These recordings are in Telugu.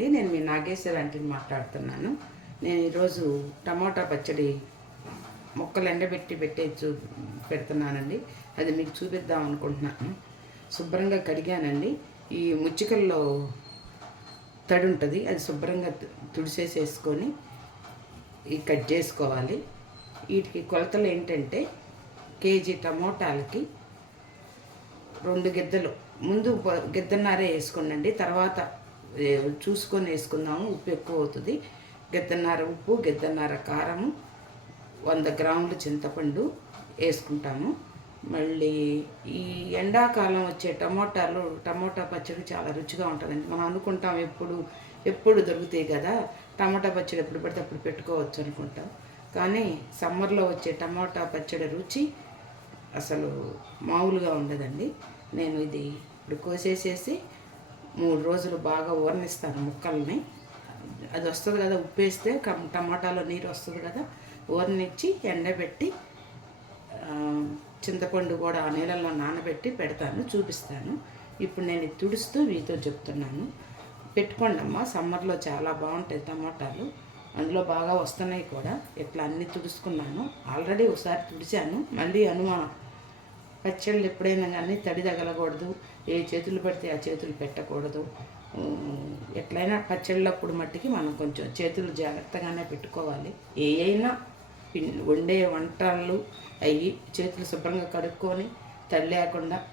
అండి నేను మీ నాగేశ్వర ఆంటీని మాట్లాడుతున్నాను. నేను ఈరోజు టమాటా పచ్చడి మొక్కలు ఎండబెట్టి పెట్టే చూ పెడుతున్నానండి. అది మీకు చూపిద్దాం అనుకుంటున్నాను. శుభ్రంగా కడిగానండి. ఈ ముచ్చికల్లో తడి ఉంటుంది అది శుభ్రంగా తుడిసేసేసుకొని ఈ కట్ చేసుకోవాలి. వీటికి కొలతలు ఏంటంటే కేజీ టమోటాలకి రెండు గిద్దలు. ముందు గిద్దన్నారే వేసుకోండి తర్వాత చూసుకొని వేసుకుందాము ఉప్పు ఎక్కువ అవుతుంది. గిద్దన్నర ఉప్పు గిద్దన్నర కారము వంద గ్రాములు చింతపండు వేసుకుంటాము. మళ్ళీ ఈ ఎండాకాలం వచ్చే టమోటాలు టమోటా పచ్చడి చాలా రుచిగా ఉంటుందండి. మనం అనుకుంటాం ఎప్పుడు ఎప్పుడు దొరుకుతాయి కదా టమోటా పచ్చడి ఎప్పుడు పడితే అప్పుడు పెట్టుకోవచ్చు అనుకుంటాం. కానీ సమ్మర్లో వచ్చే టమోటా పచ్చడి రుచి అసలు మామూలుగా ఉండదండి. నేను ఇది ఇప్పుడు కోసేసేసి మూడు రోజులు బాగా ఊరనిస్తాను ముక్కల్ని. అది వస్తుంది కదా ఉప్పు వేస్తే టమాటాలో నీరు వస్తుంది కదా ఊరనిచ్చి ఎండబెట్టి చింతపండు కూడా ఆ నీళ్ళల్లో నానబెట్టి పెడతాను చూపిస్తాను. ఇప్పుడు నేను తుడుస్తూ మీతో చెప్తున్నాను. పెట్టుకోండి అమ్మ సమ్మర్లో చాలా బాగుంటాయి టమాటాలు. అందులో బాగా వస్తున్నాయి కూడా. ఇట్లా అన్ని తుడుచుకున్నాను. ఆల్రెడీ ఒకసారి తుడిచాను. మళ్ళీ అనుమానం పచ్చళ్ళు ఎప్పుడైనా కానీ తడి తగలకూడదు. ఏ చేతులు పడితే ఆ చేతులు పెట్టకూడదు. ఎట్లయినా పచ్చళ్ళప్పుడు మట్టికి మనం కొంచెం చేతులు జాగ్రత్తగానే పెట్టుకోవాలి. ఏ అయినా వండే వంటలు అవి చేతులు శుభ్రంగా కడుక్కొని తడి లేకుండా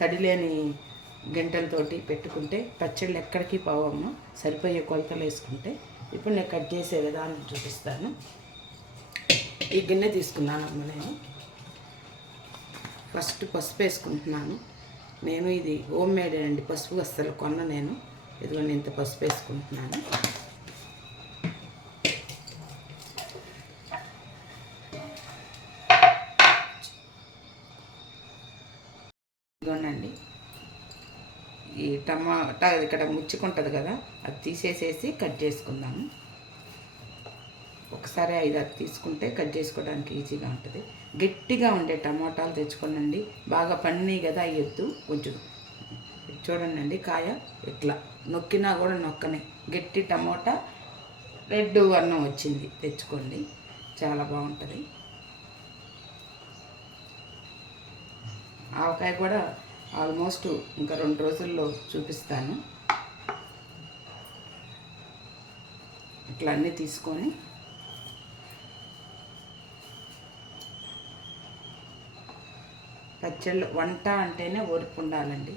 తడి లేని గంటలతోటి పెట్టుకుంటే పచ్చళ్ళు ఎక్కడికి పోవమ్మ సరిపోయే కొలతలు వేసుకుంటే. ఇప్పుడు నేను కట్ చేసే విధానం చూపిస్తాను. ఈ గిన్నె తీసుకున్నాను అమ్మ నేను. ఫస్ట్ పసుపు వేసుకుంటున్నాను. నేను ఇది హోమ్ మేడ్ అండి పసుపు అస్సలు కొన్న నేను. ఇదిగోండి ఇంత పసుపు వేసుకుంటున్నాను. ఇదిగోండి ఈ టమాటా ఇక్కడ ముచ్చుకుంటుంది కదా అది తీసేసేసి కట్ చేసుకుందాము. ఒకసారి ఐదు అది తీసుకుంటే కట్ చేసుకోవడానికి ఈజీగా ఉంటుంది. గట్టిగా ఉండే టమాటాలు తెచ్చుకోనండి. బాగా పన్నీ కదా అయ్యొద్దు కొంచెం చూడండి కాయ ఇట్లా నొక్కినా కూడా నొక్కనే. గట్టి టమోటా రెడ్ అన్నం వచ్చింది. తెచ్చుకోండి. చాలా బాగుంటుంది. ఆవకాయ కూడా ఆల్మోస్ట్ ఇంకా రెండు రోజుల్లో చూపిస్తాను. ఇట్లా అన్నీ తీసుకొని పచ్చళ్ళు వంట అంటేనే ఓర్పు ఉండాలండి.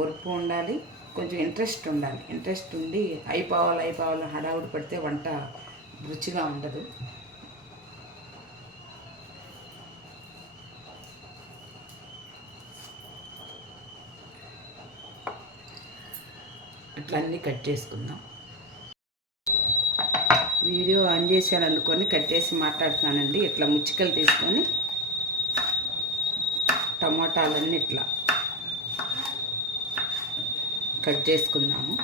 ఓర్పు ఉండాలి కొంచెం ఇంట్రెస్ట్ ఉండాలి. ఇంట్రెస్ట్ ఉండి అయిపోవాలి అయిపోవాలి హడావుడి పడితే వంట రుచిగా ఉండదు. ఇట్లా అన్నీ కట్ చేసుకుందాం. వీడియో ఆన్ చేశాను అనుకొని కట్ చేసి మాట్లాడుతున్నానండి. ఇట్లా ముచ్చికలు తీసుకొని టమాటాలన్నీ ఇట్లా కట్ చేసుకున్నాము.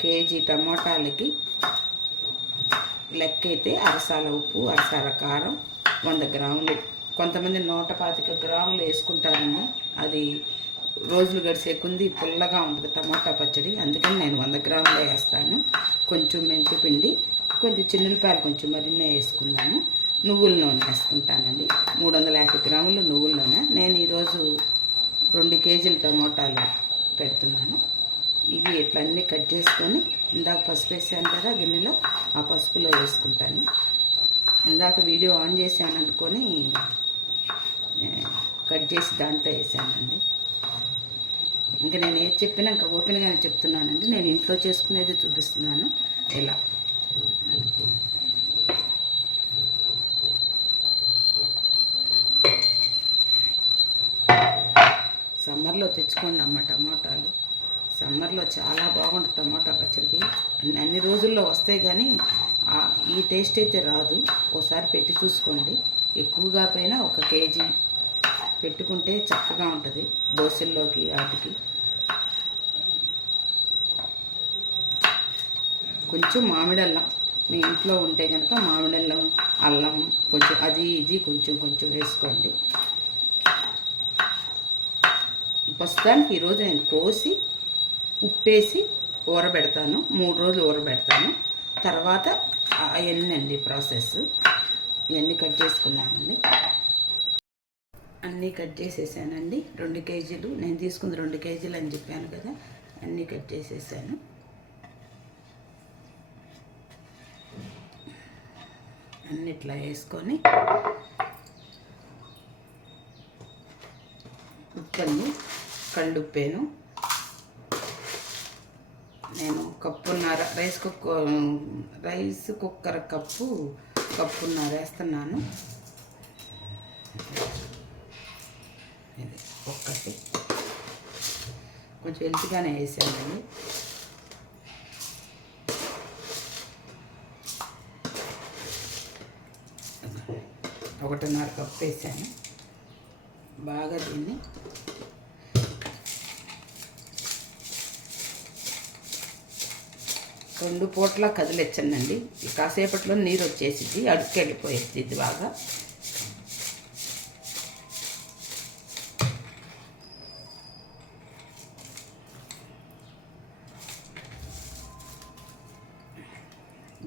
కేజీ టమాటాలకి లెక్క అయితే అరసాల ఉప్పు అరసాల కారం వంద గ్రాములు. కొంతమంది నూట పాతిక గ్రాములు వేసుకుంటారండి. అది రోజులు గడిచే కొంది పుల్లగా ఉంటుంది టమాటా పచ్చడి. అందుకని నేను వంద గ్రాములు వేస్తాను. కొంచెం మెంతి పిండి కొంచెం చిన్నులపాయలు కొంచెం మరిన్నే వేసుకున్నాను నువ్వుల నూనె వేసుకుంటానండి. మూడు వందల యాభై గ్రాములు నువ్వుల నూనె. నేను ఈరోజు రెండు కేజీలు టమోటాలు పెడుతున్నాను. ఇవి ఇట్లన్నీ కట్ చేసుకొని ఇందాక పసుపు వేసాను కదా గిన్నెలో ఆ పసుపులో వేసుకుంటాను. ఇందాక వీడియో ఆన్ చేశాను అనుకొని కట్ చేసి దాంట్లో వేసానండి. ఇంకా నేను ఏది చెప్పినా ఇంకా ఓపెన్గానే చెప్తున్నానండి. నేను ఇంట్లో చేసుకునేది చూపిస్తున్నాను. ఇలా సమ్మర్లో తెచ్చుకోండి అమ్మ టమాటాలు. సమ్మర్లో చాలా బాగుంటుంది టమాటా పచ్చడికి. అన్ని రోజుల్లో వస్తాయి కానీ ఈ టేస్ట్ అయితే రాదు. ఒకసారి పెట్టి చూసుకోండి. ఎక్కువగా పోయినా ఒక కేజీ పెట్టుకుంటే చక్కగా ఉంటుంది దోశల్లోకి వాటికి. కొంచెం మామిడల్లం. మీ ఇంట్లో ఉంటే కనుక మామిడల్లం అల్లం కొంచెం అది ఇది కొంచెం కొంచెం వేసుకోండి. ప్రస్తుతానికి ఈరోజు నేను కోసి ఉప్పేసి ఊరబెడతాను. మూడు రోజులు ఊరబెడతాను. తర్వాత అవన్నీ అండి ప్రాసెస్? ఇవన్నీ కట్ చేసుకున్నామండి? అన్నీ కట్ చేసేసానండి. రెండు కేజీలు. నేను తీసుకుంది రెండు కేజీలు అని చెప్పాను కదా అన్నీ కట్ చేసేసాను. అన్ని ఇట్లా వేసుకొని ఉప్పండి. కళ్ళుప్పాను. నేను కప్పున్నర rice cook rice cooker cup కప్పున్నర వేస్తున్నాను. ఇది ఒక్కటి. కొంచెం హెల్త్గానే వేసానండి ఒకటిన్నర కప్పు వేసాను. బాగా దీన్ని రెండు పూట్ల కదిలించండి కాసేపట్లో నీరు వచ్చేసింది అడుక్కి వెళ్ళిపోయేది ఇది బాగా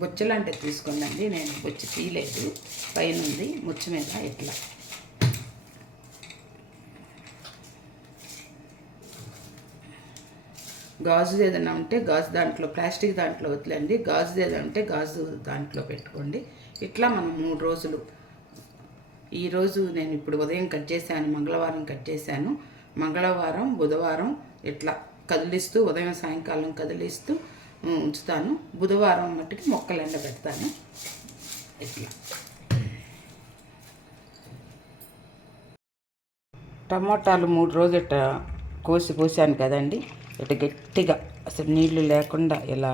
బొచ్చలాంటివి తీసుకుందండి నేను బొచ్చి తీయలేదు. పైన ఉంది ముచ్చు మీద ఇట్లా. గాజు ఏదైనా ఉంటే గాజు దాంట్లో ప్లాస్టిక్ దాంట్లో వదిలేండి. గాజు ఏదైనా ఉంటే గాజు దాంట్లో పెట్టుకోండి. ఇట్లా మనం మూడు రోజులు. ఈరోజు నేను ఇప్పుడు ఉదయం కట్ చేశాను మంగళవారం కట్ చేశాను. మంగళవారం బుధవారం ఇట్లా కదిలిస్తూ ఉదయం సాయంకాలం కదిలిస్తూ ఉంచుతాను. బుధవారం మట్టుకి మొక్కలు ఎండబెడతాను. ఇట్లా. టమోటాలు మూడు రోజులు కోసి కోసాను కదండి. ఇట్లా గట్టిగా అసలు నీళ్ళు లేకుండా ఇలా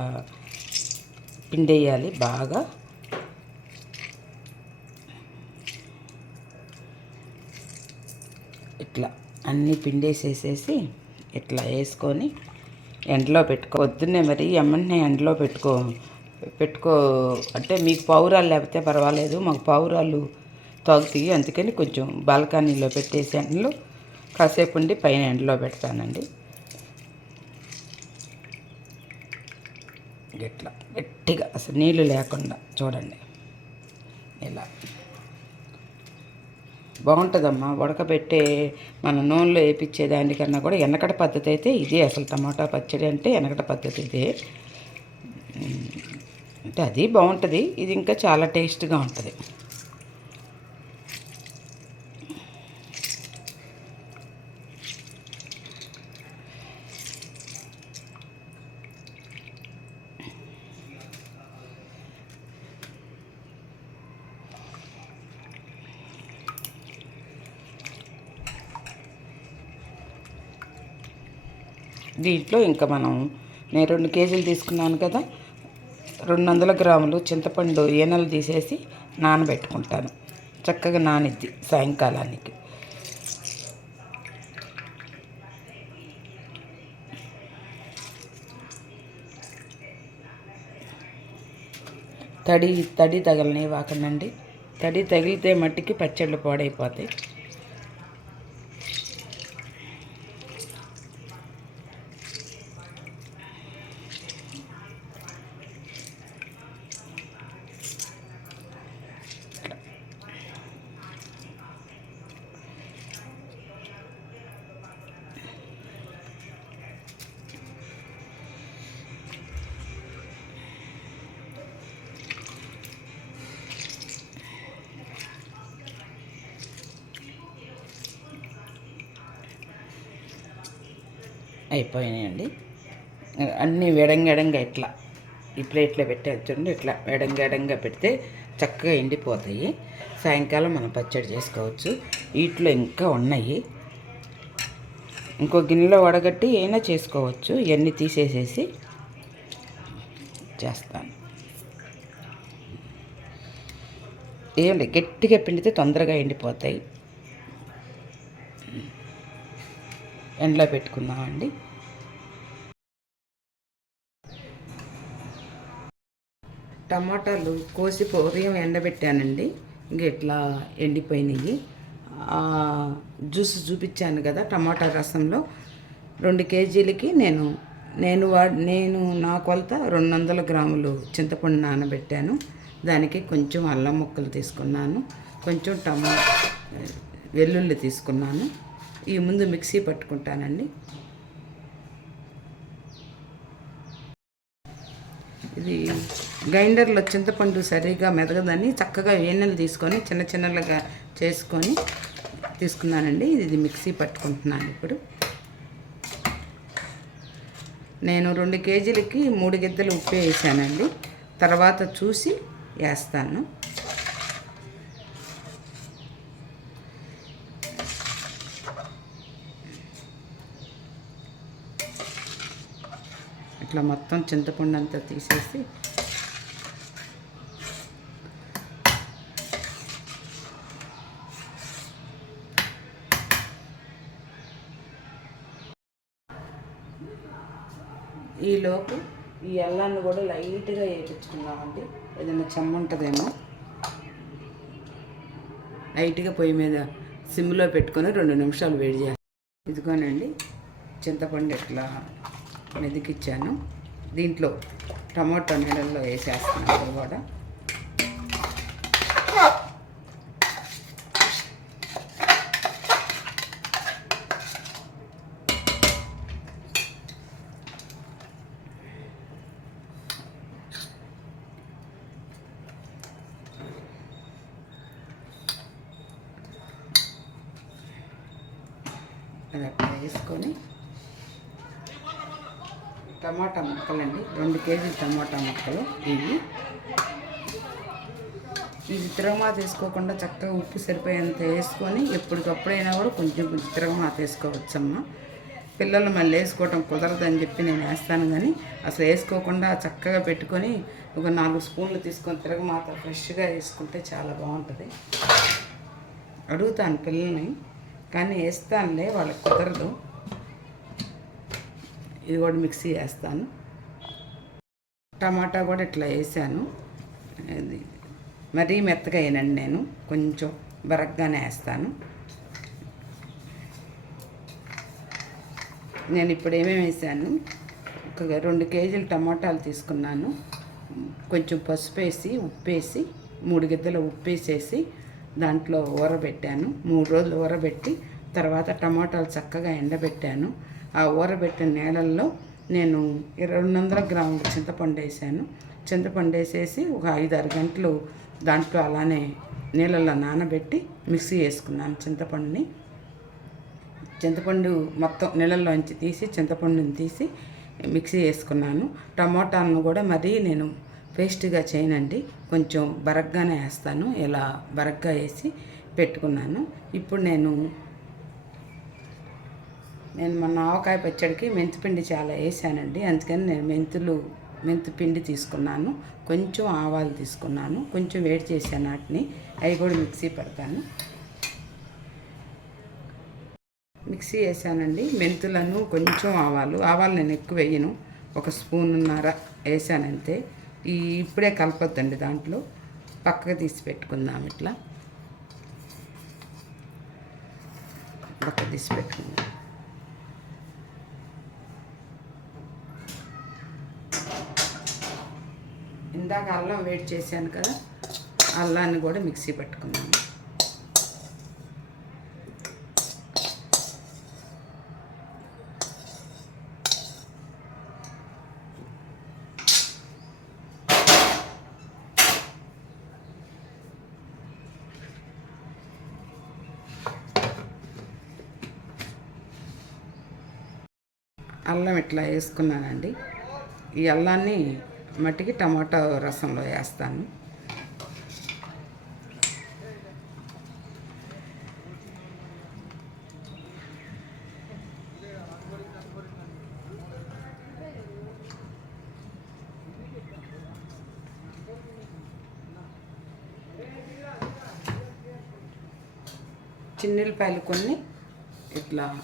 పిండేయాలి బాగా. ఇట్లా అన్నీ పిండేసేసేసి ఇట్లా వేసుకొని ఎండలో పెట్టుకో పొద్దున్నే మరి ఎమ్మన్నే ఎండలో పెట్టుకో పెట్టుకో అంటే మీకు పావురాలు లేకపోతే పర్వాలేదు మాకు పావురాలు తాగుతాయి అందుకని కొంచెం బాల్కనీలో పెట్టేసి ఎండలో కాసేపు ఉండి పైన ఎండలో పెడతానండి. ఇట్లా గట్టిగా అసలు నీళ్ళు లేకుండా చూడండి. ఇలా. బాగుంటుందమ్మా ఉడకబెట్టే మన నూనెలో వేపించే దానికన్నా కూడా వెనకట పద్ధతి అయితే ఇదే అసలు టమాటా పచ్చడి అంటే వెనకట పద్ధతి ఇదే. అంటే అది బాగుంటుంది ఇది ఇంకా చాలా టేస్ట్గా ఉంటుంది. దీంట్లో ఇంకా మనం నేను రెండు కేజీలు తీసుకున్నాను కదా రెండు వందల గ్రాములు చింతపండు ఈనెలు తీసేసి నానబెట్టుకుంటాను. చక్కగా నానిద్ది సాయంకాలానికి. తడి తడి తగలనే వాకనండి తడి తగిలితే మట్టికి పచ్చళ్ళు పాడైపోతాయి. అయిపోయినాయండి. అన్నీ వెడంగడంగా ఇట్లా ఈ ప్లేట్లో పెట్టేది ఇట్లా వెడంగడంగా పెడితే చక్కగా ఎండిపోతాయి. సాయంకాలం మనం పచ్చడి చేసుకోవచ్చు. వీటిలో ఇంకా ఉన్నాయి. ఇంకో గిన్నెలో వడగట్టి అయినా చేసుకోవచ్చు. ఇవన్నీ తీసేసేసి చేస్తాను. ఏమండి గట్టిగా పిండితే తొందరగా ఎండిపోతాయి. ఎండలో పెట్టుకుందామండి. టమాటాలు కోసి ఉదయం ఎండబెట్టానండి. ఇంక ఇట్లా ఎండిపోయినాయి. జ్యూస్ చూపించాను కదా టమాటా రసంలో. రెండు కేజీలకి నేను నేను వా నేను నా కొలత రెండు వందల గ్రాములు చింతపండు నానబెట్టాను. దానికి కొంచెం అల్లం ముక్కలు తీసుకున్నాను. కొంచెం టమా వెల్లుల్లి తీసుకున్నాను. ఈ ముందు మిక్సీ పట్టుకుంటానండి. ఇది గ్రైండర్లో చింతపండు సరిగా మెదగదని చక్కగా వేనెలు తీసుకొని చిన్న చిన్నలుగా చేసుకొని తీసుకున్నానండి. ఇది మిక్సీ పట్టుకుంటున్నాను ఇప్పుడు. నేను రెండు కేజీలకి మూడు గిద్దలు ఉప్పు వేసానండి. తర్వాత చూసి వేస్తాను. ఇట్లా మొత్తం చింతపండు అంతా తీసేసి ఈలోపు ఈ అల్లాన్ని కూడా లైట్గా వేయించుకుందామండి. ఏదైనా చెమ్మ ఉంటుందేమో. లైట్గా పొయ్యి మీద సిమ్లో పెట్టుకొని రెండు నిమిషాలు వేడి చేస్తాను ఇదిగోనండి చింతపండు ఇట్లా మెదికిచ్చాను. దీంట్లో టమాటో నీళ్ళల్లో వేసేస్తున్నాను కూడా అది అట్లా వేసుకొని టమాటా ముక్కలండి. రెండు కేజీలు టమాటా ముక్కలు. ఇవి. ఇది తిరగమాత వేసుకోకుండా చక్కగా ఉప్పు సరిపోయేంత వేసుకొని ఎప్పటికప్పుడైనా కూడా కొంచెం కొంచెం తిరగమాత వేసుకోవచ్చమ్మా పిల్లలు మళ్ళీ వేసుకోవటం కుదరదని చెప్పి నేను వేస్తాను కానీ అసలు వేసుకోకుండా చక్కగా పెట్టుకొని ఒక నాలుగు స్పూన్లు తీసుకొని తిరగమాత ఫ్రెష్గా వేసుకుంటే చాలా బాగుంటుంది. అడుగుతాను పిల్లల్ని కానీ వేస్తానులే వాళ్ళకి కుదరదు. ఇది కూడా మిక్సీ వేస్తాను టమాటా కూడా ఇట్లా వేసాను. ఇది మరీ మెత్తగా వేయనండి నేను. కొంచెం బరగ్గానే వేస్తాను. నేను ఇప్పుడు ఏమేమి వేసాను? ఒక రెండు కేజీలు టమాటాలు తీసుకున్నాను. కొంచెం పసుపు వేసి ఉప్పేసి మూడు గిద్దలు ఉప్పు వేసేసి దాంట్లో ఊరబెట్టాను. మూడు రోజులు ఊరబెట్టి తర్వాత టమాటాలు చక్కగా ఎండబెట్టాను. ఆ ఊరబెట్టిన నీళ్ళల్లో నేను రెండు వందల గ్రాములు చింతపండు వేసాను. చింతపండు వేసేసి ఒక ఐదు ఆరు గంటలు దాంట్లో అలానే నీళ్ళల్లో నానబెట్టి మిక్సీ వేసుకున్నాను చింతపండుని. చింతపండు మొత్తం నీళ్ళల్లోంచి తీసి చింతపండుని తీసి మిక్సీ వేసుకున్నాను. టమోటాలను కూడా మరీ నేను పేస్ట్గా చేయనండి కొంచెం బరగ్గానే వేస్తాను. ఇలా బరగ్గా వేసి పెట్టుకున్నాను. ఇప్పుడు నేను నేను మొన్న ఆవకాయ పచ్చడికి మెంతిపిండి చాలా వేసానండి. అందుకని నేను మెంతులు మెంతి పిండి తీసుకున్నాను. కొంచెం ఆవాలు తీసుకున్నాను. కొంచెం వేడి చేశాను వాటిని. అవి కూడా మిక్సీ పెడతాను. మిక్సీ వేసానండి. మెంతులను కొంచెం ఆవాలు. ఆవాలు నేను ఎక్కువ వేయను. ఒక స్పూన్నర వేసానంతే. ఈ ఇప్పుడే కలపొద్దండి దాంట్లో. పక్కకు తీసి పెట్టుకుందాం ఇట్లా. పక్క తీసి పెట్టుకుందాం. ఇందాక అల్లం వేడి చేశాను కదా అల్లాన్ని కూడా మిక్సీ పట్టుకున్నాను. అల్లం ఇట్లా వేసుకున్నానండి. ఈ అల్లాన్ని మట్టికి టమాటా రసంలో వేస్తాను. చిన్నపాయలు కొన్ని ఇట్లా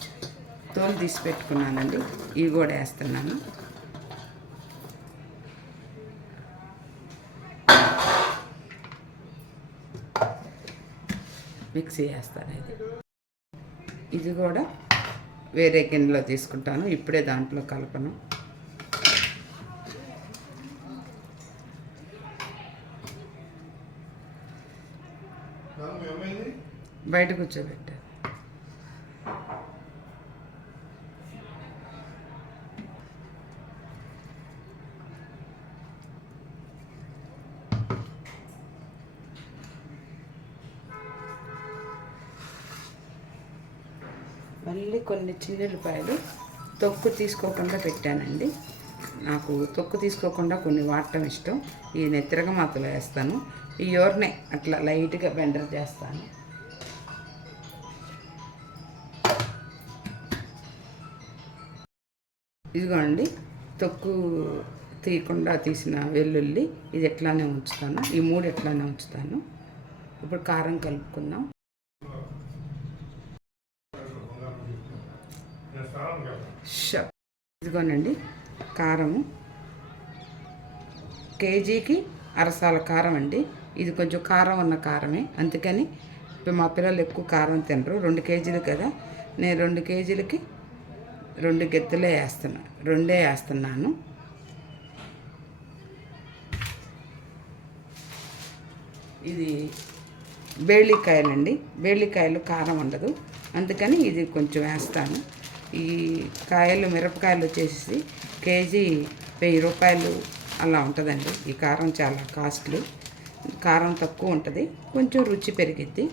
తోలు తీసి పెట్టుకున్నానండి. ఇవి కూడా వేస్తున్నాను. మిక్సీ చేస్తాను ఇది ఇది కూడా వేరే గిన్నెలో తీసుకుంటాను. ఇప్పుడే దాంట్లో కలపను. బయట కూర్చోబెట్టాను మళ్ళీ కొన్ని చిన్నులపాయలు తొక్కు తీసుకోకుండా పెట్టానండి. నాకు తొక్కు తీసుకోకుండా కొన్ని వాడటం ఇష్టం. ఈ నెత్తిరగ మాతలో వేస్తాను. ఈ యోర్నే అట్లా లైట్గా బెండర్ చేస్తాను. ఇదిగోండి తొక్కు తీయకుండా తీసిన వెల్లుల్లి ఇది ఎట్లానే ఉంచుతాను. ఈ మూడు ఎట్లానే ఉంచుతాను. ఇప్పుడు కారం కలుపుకుందాం. ష ఇదిగోనండి కారము. కేజీకి అరసాల కారం అండి ఇది కొంచెం కారం ఉన్న కారమే. అందుకని ఇప్పుడు మా పిల్లలు ఎక్కువ కారం తినరు. రెండు కేజీలు కదా. నేను రెండు కేజీలకి రెండు గెత్తులే వేస్తున్నా రెండే వేస్తున్నాను. ఇది బేళికాయలండి బేళికాయలు కారం ఉండదు. అందుకని ఇది కొంచెం వేస్తాను. ఈ కాయలు మిరపకాయలు వచ్చేసి కేజీ వెయ్యి రూపాయలు అలా ఉంటుందండి. ఈ కారం చాలా కాస్ట్లీ. కారం తక్కువ ఉంటుంది. కొంచెం రుచి పెరిగిద్ది.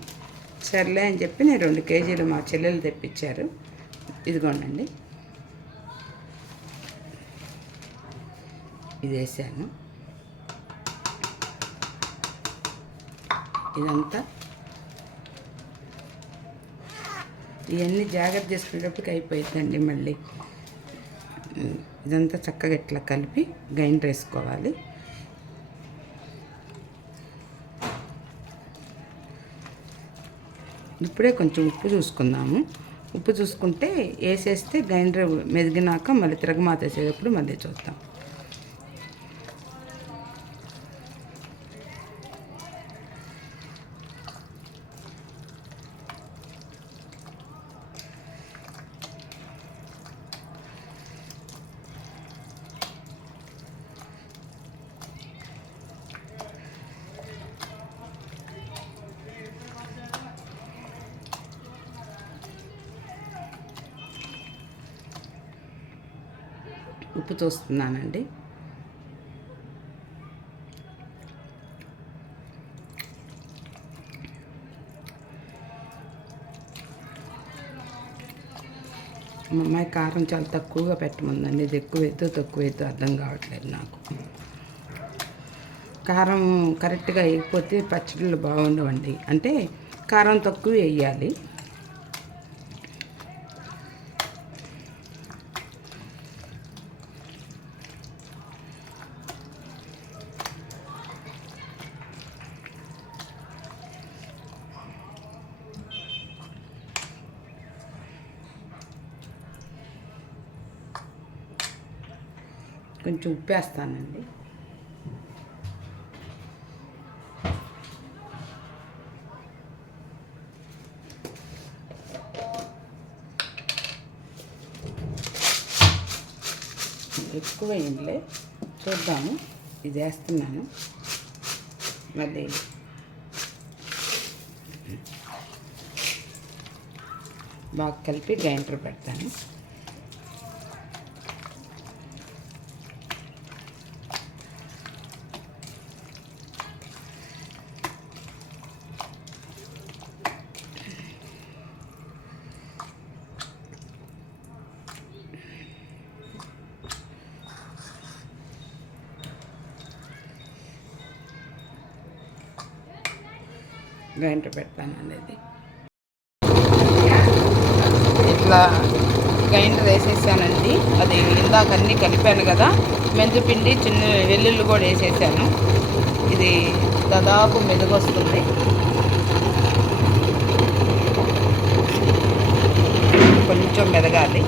సర్లే అని చెప్పి నేను రెండు కేజీలు మా చెల్లెలు తెప్పించారు. ఇదిగోండి ఇది వేసాను. ఇదంతా ఇవన్నీ జాగ్రత్త చేసుకునేటప్పటికి అయిపోయిందండి మళ్ళీ. ఇదంతా చక్కగా ఇట్లా కలిపి గ్రైండర్ వేసుకోవాలి. ఇప్పుడే కొంచెం ఉప్పు చూసుకుందాము. ఉప్పు చూసుకుంటే వేసేస్తే గ్రైండర్ మెదిగినాక మళ్ళీ తిరగమాత వేసేటప్పుడు మళ్ళీ చూద్దాం. ఉప్పు చూస్తున్నానండి మా అమ్మాయి కారం చాలా తక్కువగా పెట్టమందండి. ఇది ఎక్కువ ఎద్దు తక్కువ అర్థం కావట్లేదు నాకు. కారం కరెక్ట్గా వేయకపోతే పచ్చడిలు బాగుండవండి. అంటే కారం తక్కువ వేయాలి. కొంచెం ఉప్పేస్తానండి. ఎక్కువ వేయండిలే చూద్దాము. ఇది వేస్తున్నాను. మళ్ళీ బాగా కలిపి గ్రైండర్ పెడతాను. గ్రైండర్ పెడతానండి అనేది ఇట్లా గ్రైండర్ వేసేసానండి. అది ఇందాక అన్నీ కలిపాను కదా. మెంతిపిండి చిన్న వెల్లుల్లి కూడా వేసేసాను. ఇది దాదాపు మెదగొస్తుంది. కొంచెం మెదగాలి.